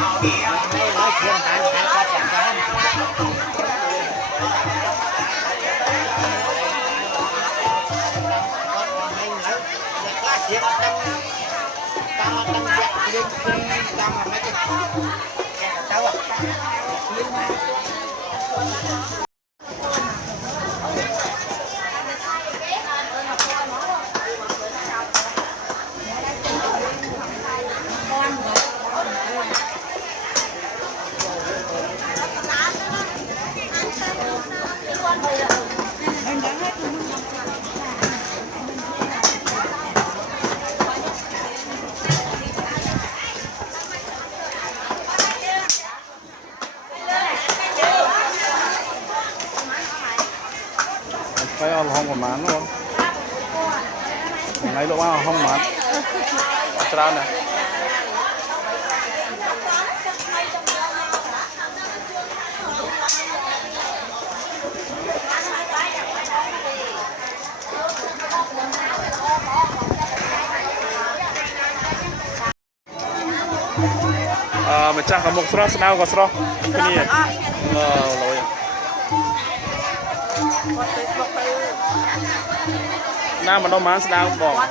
nói chuyện hai qua chẳng có chuyện tăng dạy lên tăng mà mấy cái tao ạ cái hông còn mán luôn ngày lúc nào hông mán trao nè mình chắc có một số nào có số cái này lỗi nào mà đâu mán sao bỏ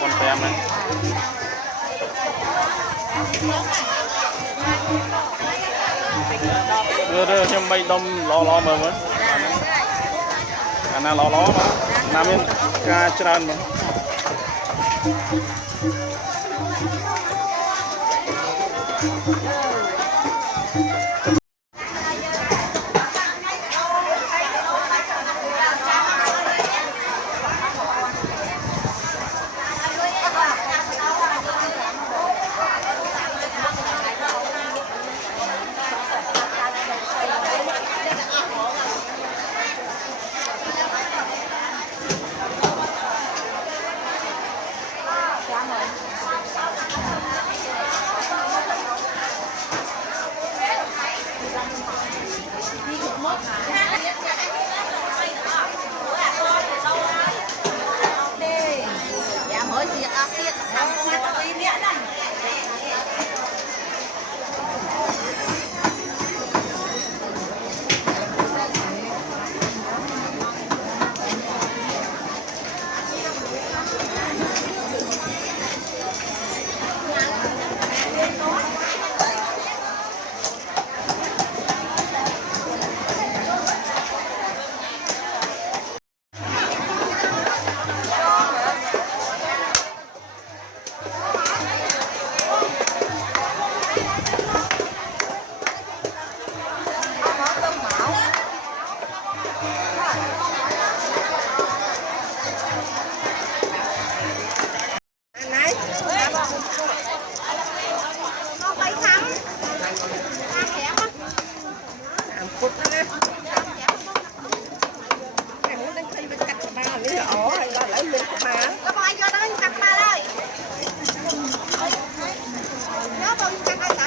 con thèm này đưa thêm bay đông lo mà mới anh nào lo mà nam yên ca tràn mà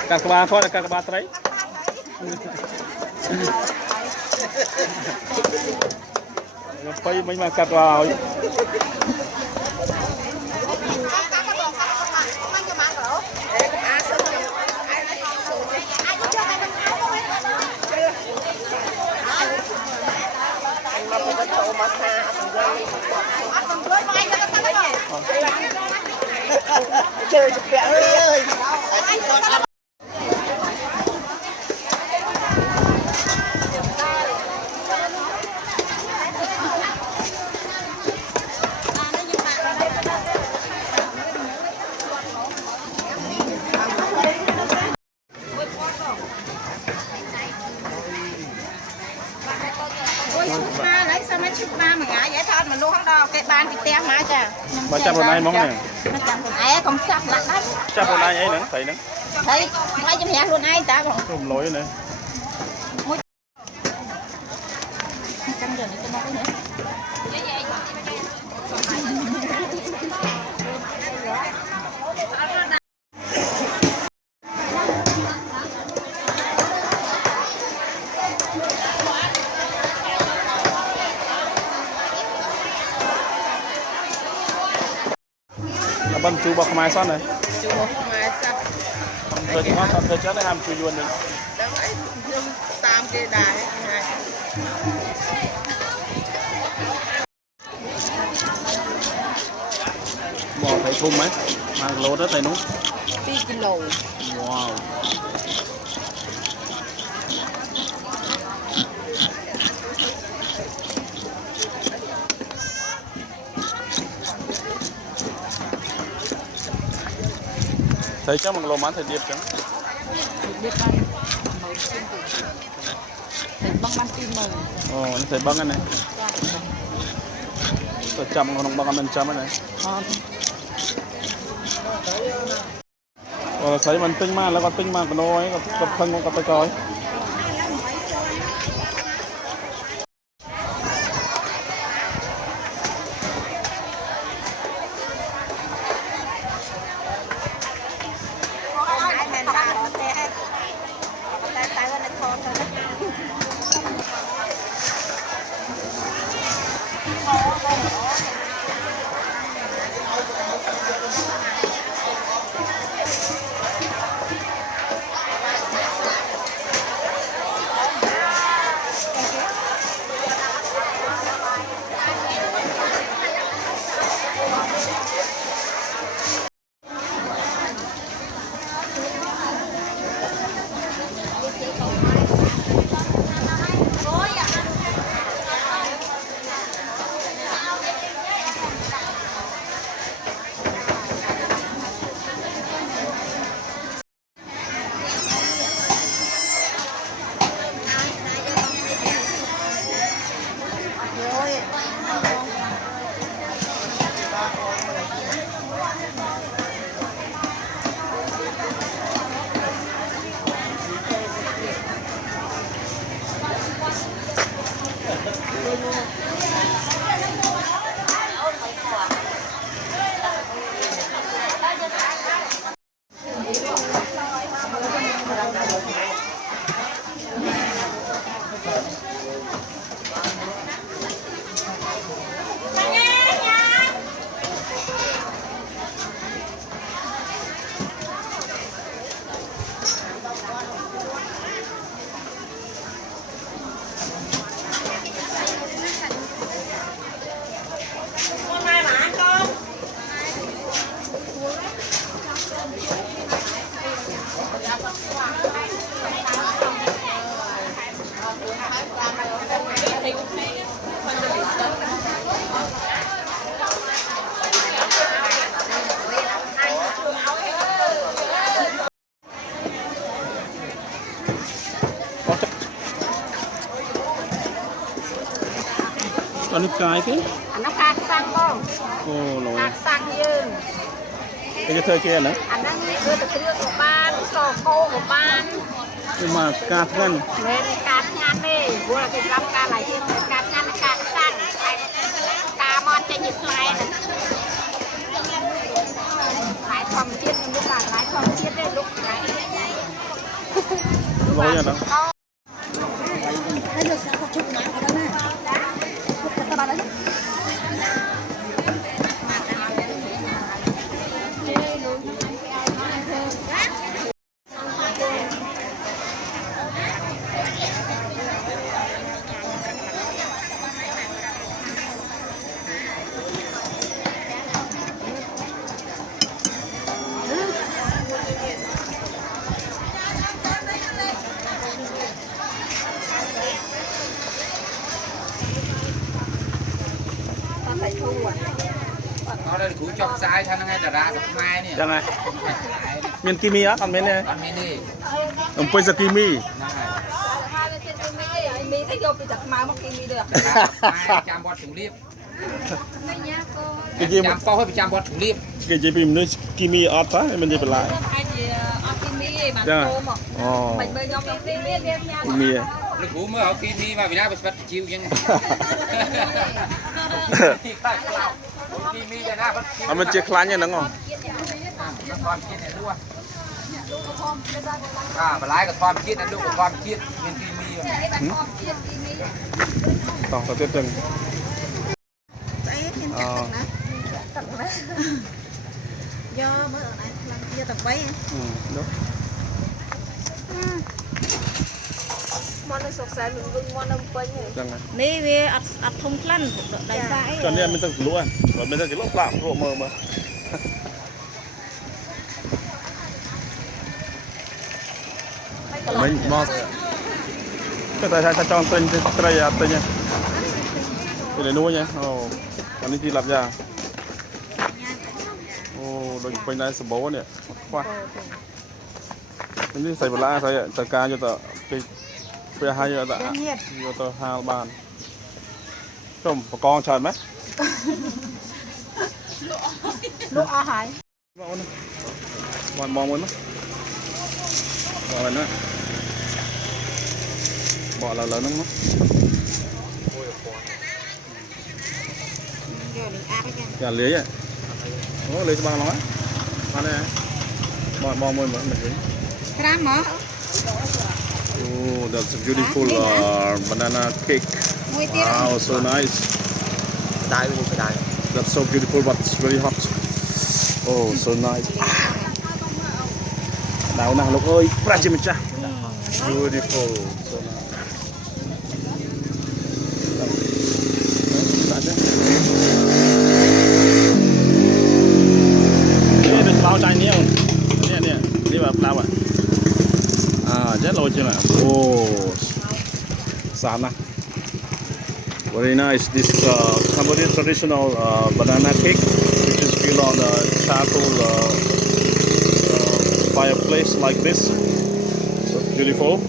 cắt ba thôi là cắt ba đấy phay mấy mà cắt vào chơi chụp vẽ ơi lấy sao mấy chục ba mà ngã vậy thôi mà luôn không đâu cái ban thì te má chà mà chắp vào này món này nó chặt còn ai không chặt lắm đấy chắp vào này ấy nữa thấy nữa thấy mấy chục hạt luôn ai ta còn không lỗi nữa trăm giờ nữa cái nữa bánh chú bọc mai son này chú bọc mai son เคยว่าเคยเจอได้ทำคุยยวนหนึ่ง แล้วไอ้ยังตามเกได้ไง บอกใส่ทุ่มไหมมาโลđóใส่นุ้ง 2 គីឡូ ว้าวใส่จังมันโลมันใส่เดียบจัง biết ăn thịt băng ban tim mừng อ๋อใส่บังกันไหนตัวจำของบังกันมันจำอันไหน ใส่มันติ้งมากแล้วก็ติ้งมากก็น้อยกับพังกับตะกอยตอนนี้กายที่ anh nó cắt xăng không โอ้โห cắt xăng dương เป็นจะเธอเกณฑ์นะ anh đang đưa từ cái nước của ban sò khô của ban มากาดเงิน lên cắt nhăn đi vừa là cái lắm ca lại thêm cắt nhăn cắt xăng cà mòn cho nhịp lại lại thòng chiết lúc bạn lại thòng chiết đấy lúc lại ร้อยอย่างนั้น nó đây cú chọc sai thân ngay đà ra sập mai nè ยังไงมีนกีมีอ่ะตอนนี้เนี่ย con mini ผมเป็นสกีมี này mi thấy vô bị giật máu mất kia mi được mai chạm bọt thủng liếp กีจี chạm po hơi bị chạm bọt thủng liếp กีจีพิมพ์นึกกีมีออดซะมันจะเป็นไร ai gì ở kia mi bạn Dạ. tôm mà อ๋อ mình bây giờ trong kia mi กีมี nó cú mới học kimi mà vì nào bắt chiêu nhưng kimi cho nó bắt chiêu เอามันเจ๊คลานยังนังอ๋อ nó con chiết này luôn bà lái cái con chiết này lúc cái con chiết bên kimi rồi ต่อเต็มอ๋อ do mới ở này làm kia tập váy เนาะ chẳng này ní về ắt thông lăn đại sai cho nên mình từng lúa rồi mình từng cái lúa lạm lúa mờ mà mình mò cái tay ta cho tên tray à tên nha cái này nuôi nha anh đi làm ra đôi bên này sờ bố nè khoa ini saya bela saya tekan cho tờ hai cho tờ hai bàn trông con trời mấy lúa hái mòn mòn mới mất bỏ lên nữa bỏ là lớn lắm nó gà lưới à lưới cho bằng lắm á ăn đây mòn mòn mới mất mình Kram hả? Oh, that's a beautiful banana cake. Wow, so nice. That's so beautiful, but it's very hot. Oh, so nice. Đào nào lúc ơi, Prajimicha. Beautiful, so nice. Ini ada pulau Chinese. Ini là pulau à? Rất lâu chưa nào. Oh, sana. Very nice. This Cambodian traditional banana cake, which is built on a charcoal fireplace like this. So beautiful.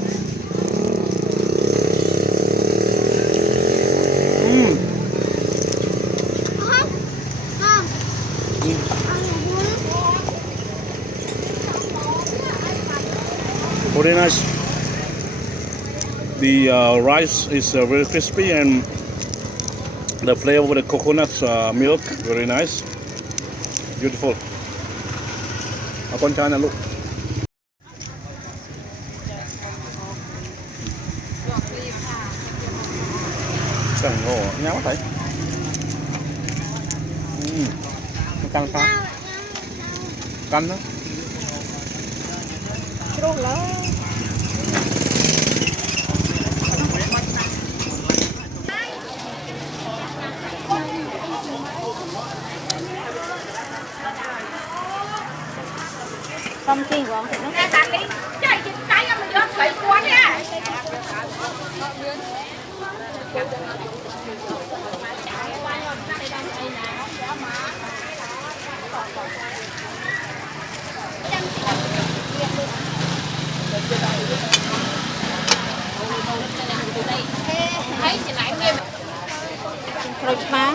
Very nice. The rice is very crispy and the flavor of the coconut milk very nice. Beautiful. Con trai nè lúc. Chẳng ngộ nháo thấy. Căng sao? Căng đó. Không kiên của ông thì nó Bạn đi chơi cái mình vô sợi quá nha. Thấy chị lại nghe rồi mà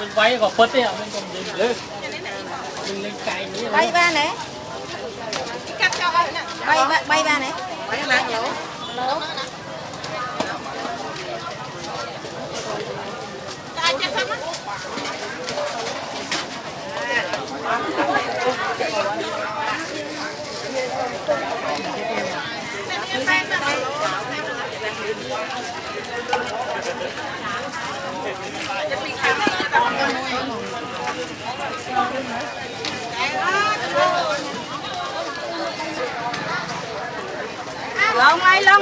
mình quay có phật đấy à, mình còn gì nữa mình lên cày nữa bay ba này cắt cho ơi nè. bay ba này Bay lại nhiều. Ai chết không á?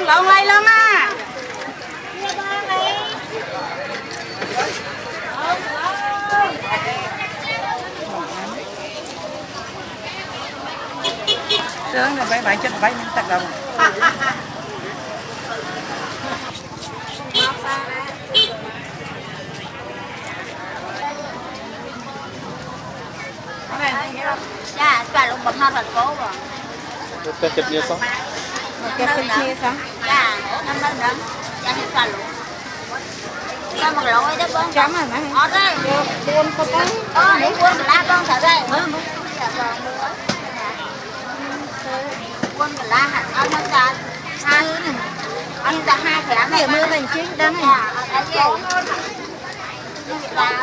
lộn lại luôn à. Sướng rồi bảy chết bảy miếng tắc đồng. Dạ, cả lúc bấm nó thành phố rồi. Cái kịch như sao? Cái kịch như sao? Dạ, năm lần đó. Dạ, hết cả lúc. Sao mà lỗi đó con? Chấm rồi nè. Ở đây. Buôn có tới. Để buôn lá con thở đây. Buôn lá hạt ăn nó ra. Ăn ra hai thẻ này. Mưa thành chiếc đó này. Dạ, ở đây.